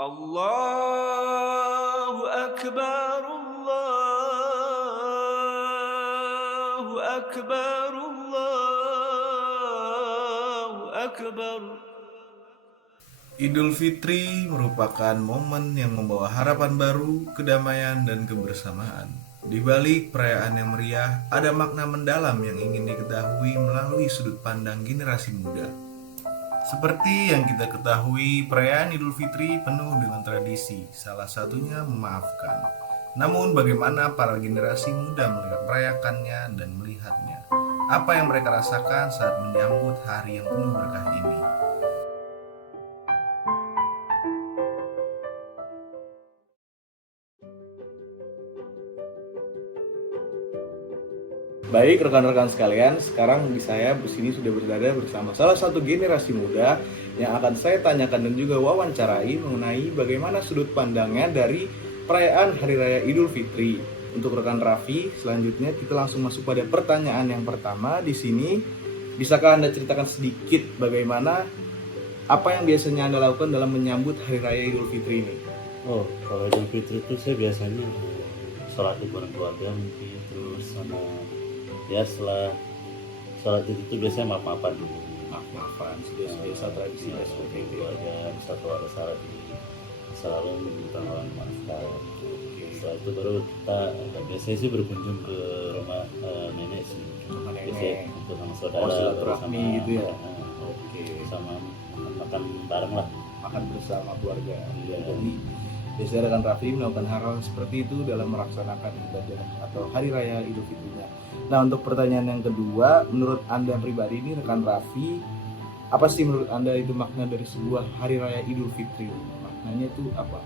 Allahu Akbar, Allahu Akbar, Allahu Akbar. Idul Fitri merupakan momen yang membawa harapan baru, kedamaian, dan kebersamaan. Di balik perayaan yang meriah, ada makna mendalam yang ingin diketahui melalui sudut pandang generasi muda. Seperti yang kita ketahui, perayaan Idul Fitri penuh dengan tradisi, salah satunya memaafkan. Namun bagaimana para generasi muda merayakannya dan melihatnya? Apa yang mereka rasakan saat menyambut hari yang penuh berkah ini? Baik rekan-rekan sekalian, sekarang saya di sini sudah berada bersama salah satu generasi muda yang akan saya tanyakan dan juga wawancarai mengenai bagaimana sudut pandangnya dari perayaan Hari Raya Idul Fitri. Untuk rekan Raffi, selanjutnya kita langsung masuk pada pertanyaan yang pertama di sini. Bisakah Anda ceritakan sedikit bagaimana apa yang biasanya Anda lakukan dalam menyambut Hari Raya Idul Fitri ini? Oh, kalau Idul Fitri itu saya biasanya sholat bareng keluarga mungkin, terus sama ya setelah sholat itu biasanya maaf-maafan dulu. Maaf-maafan, biasa tradisi Ya, seperti itu. keluarga satu ada salah selalu meminta orang maafkan. Setelah itu baru kita biasanya sih berkunjung ke rumah nenek sih. Sama Biasanya nenek. untuk sama Oh, saudara, baru silaturahmi sama gitu ya? Oke. Sama makan bareng lah. Makan bersama keluarga. Iya. Jadi biasanya rekan Raffi melakukan hal seperti itu dalam melaksanakan ibadah atau hari raya Idul Fitrinya. Nah, untuk pertanyaan yang kedua, menurut Anda pribadi ini rekan Raffi, apa sih menurut Anda itu makna dari sebuah hari raya Idul Fitri? Maknanya itu apa?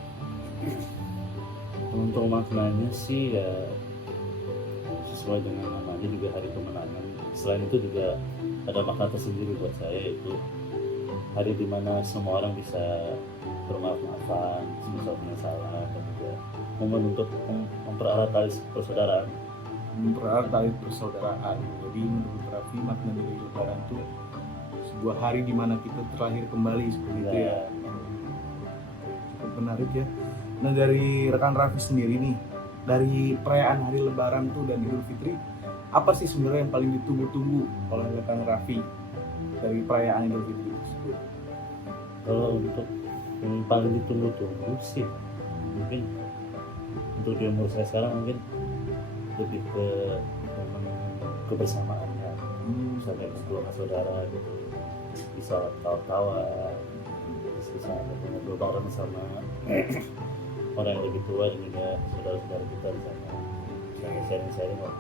Untuk maknanya sih ya sesuai dengan namanya juga hari kemenangan. Selain itu juga ada makna tersendiri buat saya, yaitu hari dimana semua orang bisa bermaaf-maafan, semisal punya salah, dan juga momen untuk mempererat tali persaudaraan. Mempererat tali persaudaraan. Jadi menurut Raffi makna dari Lebaran itu sebuah hari di mana kita terlahir kembali seperti itu ya. Cukup menarik ya. Nah, dari rekan Raffi sendiri nih, dari perayaan hari Lebaran tuh dan Idul Fitri, apa sih sebenarnya yang paling ditunggu-tunggu oleh rekan Raffi dari perayaan Idul Fitri tersebut? Kalau untuk yang paling ditunggu-tunggu sih mungkin untuk di umur saya sekarang mungkin lebih ke momen kebersamaannya, misalnya berdua sama saudara gitu, bisa tawa-tawa, terus bisa ngobrol bareng sama orang yang lebih tua dan juga saudara-saudara kita di sana, bisa sharing-sharing lah.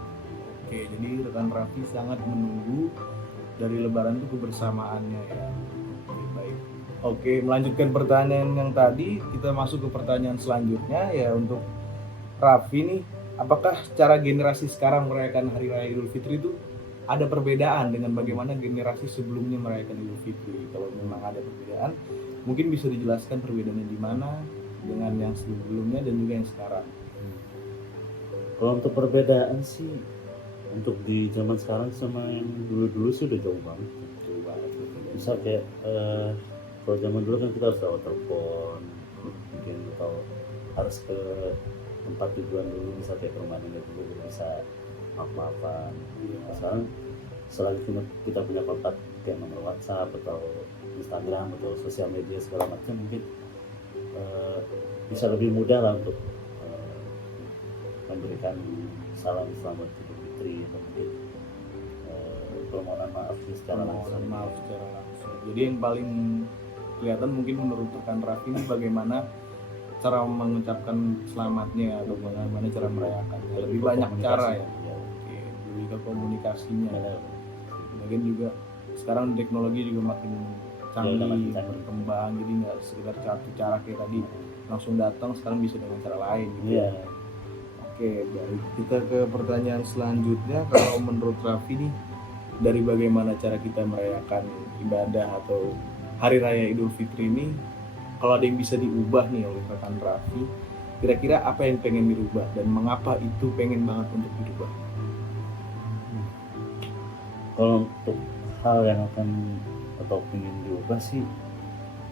Oke, jadi rekan Raffi sangat menunggu dari Lebaran itu kebersamaannya ya. Oke, baik. Oke, melanjutkan pertanyaan yang tadi, kita masuk ke pertanyaan selanjutnya ya. Untuk Raffi nih, apakah cara generasi sekarang merayakan Hari Raya Idul Fitri itu ada perbedaan dengan bagaimana generasi sebelumnya merayakan Idul Fitri? Kalau memang ada perbedaan, mungkin bisa dijelaskan perbedaannya di mana dengan yang sebelumnya dan juga yang sekarang. Kalau untuk perbedaan sih, untuk di zaman sekarang sama yang dulu-dulu sih udah jauh banget. Jauh banget perbedaan. Bisa kayak kalau zaman dulu kan kita harus lewat telepon, mungkin atau harus ke tempat tujuan dulu, bisa kayak ke rumah nenek dulu bisa maaf-maafan. Sekarang selagi kita punya kontak kayak nomor WhatsApp atau Instagram atau sosial media segala macam, mungkin bisa lebih mudah lah untuk memberikan salam selamat Idul Fitri atau mungkin permohonan maaf secara langsung. Maaf secara langsung. Jadi yang paling kelihatan mungkin menurut rekan Raffi ini bagaimana cara mengucapkan selamatnya atau bagaimana cara merayakannya. Lebih banyak cara ya. Oke, lebih ke komunikasinya. Kemudian juga sekarang teknologi juga makin canggih, berkembang, jadi nggak sekedar satu cara kayak tadi langsung datang, sekarang bisa dengan cara lain gitu. Iya. Oke, baik. Kita ke pertanyaan selanjutnya. Kalau menurut Raffi nih, dari bagaimana cara kita merayakan ibadah atau Hari Raya Idul Fitri ini, kalau ada yang bisa diubah nih oleh rekan Raffi, kira-kira apa yang pengen dirubah dan mengapa itu pengen banget untuk dirubah? Kalau untuk hal yang akan atau ingin diubah sih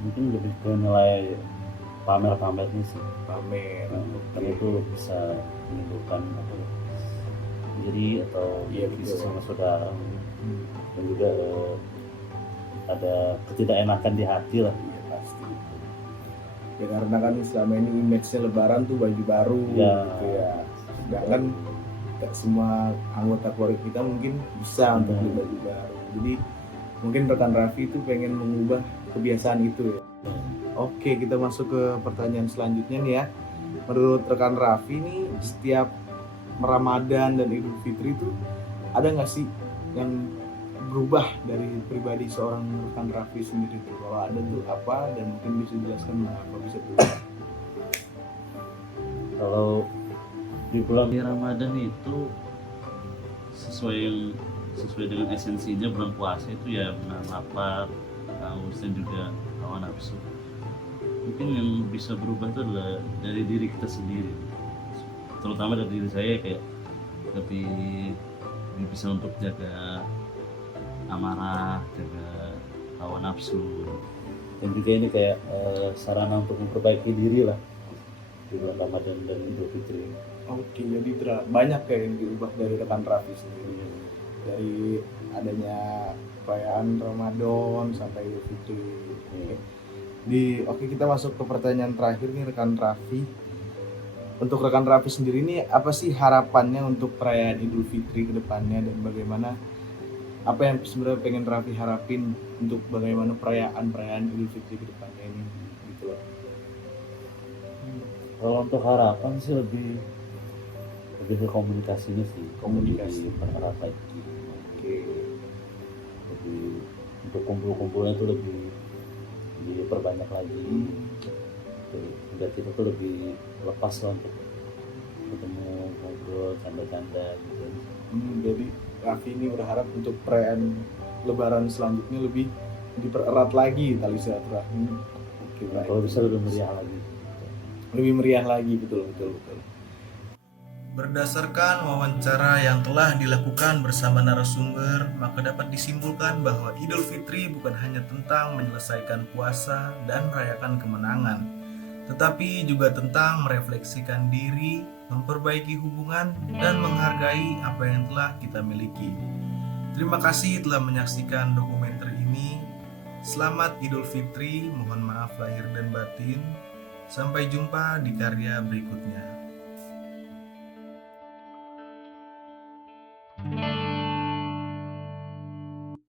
mungkin lebih ke nilai pamer-pamernya sih. pamer. Karena itu bisa menimbulkan apa ya, iri atau Iya, bisa betul. sama saudara, dan juga ada ketidakenakan di hati lah. Iya pasti. Ya karena kan selama ini image-nya Lebaran tuh baju baru Ya. gitu ya. Sedangkan gak semua anggota keluarga kita mungkin bisa untuk beli baju baru. Jadi mungkin rekan Raffi itu pengen mengubah kebiasaan itu ya. Oke, kita masuk ke pertanyaan selanjutnya nih ya. Menurut rekan Raffi nih, setiap Ramadan dan Idul Fitri itu ada nggak sih yang berubah dari pribadi seorang rekan Raffi sendiri tuh? Kalau ada tuh apa, dan mungkin bisa jelaskan apa bisa berubah? Kalau di bulan Ramadan itu sesuai dengan esensinya bulan puasa itu ya menahan lapar, haus, dan juga hawa nafsu. Mungkin yang bisa berubah itu adalah dari diri kita sendiri, terutama dari diri saya, kayak lebih bisa untuk jaga amarah, jaga hawa nafsu, dan juga ini kayak sarana untuk memperbaiki diri lah di bulan Ramadan dan Idul Fitri. Oke, jadi banyak kayak yang diubah dari rekan Raffi sendiri. Dari adanya perayaan Ramadan sampai Idul Fitri. Oke, kita masuk ke pertanyaan terakhir nih rekan Raffi. Untuk rekan Raffi sendiri nih, apa sih harapannya untuk perayaan Idul Fitri ke depannya, dan bagaimana apa yang sebenarnya pengen Raffi harapin untuk bagaimana perayaan Idul Fitri ke depannya ini gitu loh. Kalau untuk harapan sih lebih ke komunikasinya sih, Komunikasi. dipererat lagi. Oke. Lebih untuk kumpul-kumpulnya tuh lebih diperbanyak lagi. Biar kita tuh lebih lepas lah untuk ketemu, ngobrol, canda-canda gitu. Jadi Raffi ini berharap untuk perayaan Lebaran selanjutnya lebih dipererat lagi tali silaturahmi. Oke, baik. Kalau bisa lebih meriah lagi. Lebih meriah lagi, betul. Berdasarkan wawancara yang telah dilakukan bersama narasumber, maka dapat disimpulkan bahwa Idul Fitri bukan hanya tentang menyelesaikan puasa dan merayakan kemenangan, tetapi juga tentang merefleksikan diri, memperbaiki hubungan, dan menghargai apa yang telah kita miliki. Terima kasih telah menyaksikan dokumenter ini. Selamat Idul Fitri, mohon maaf lahir dan batin. Sampai jumpa di karya berikutnya.